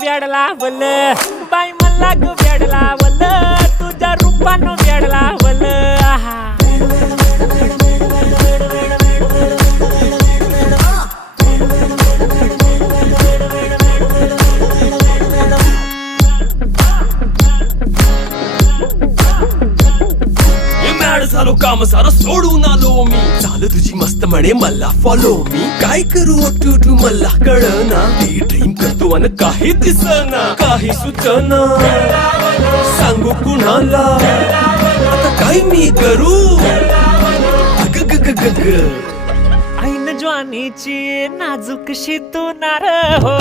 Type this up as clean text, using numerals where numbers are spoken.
वेडला वल बाई मला ग वेडला वल तुझ्या रूपानं वेडला वल झालो काम सारा सोडून आलो मी झालं तुझी मस्त म्हणे मला फॉलो मी काय करू टू मला कळना ती ड्रीम करतो आणि काही दिसना काही सुचना सांगू कुणाला आता काय मी करू अग ग ग ग ग ऐन ज्वानीची नाजूक शी तू नार हो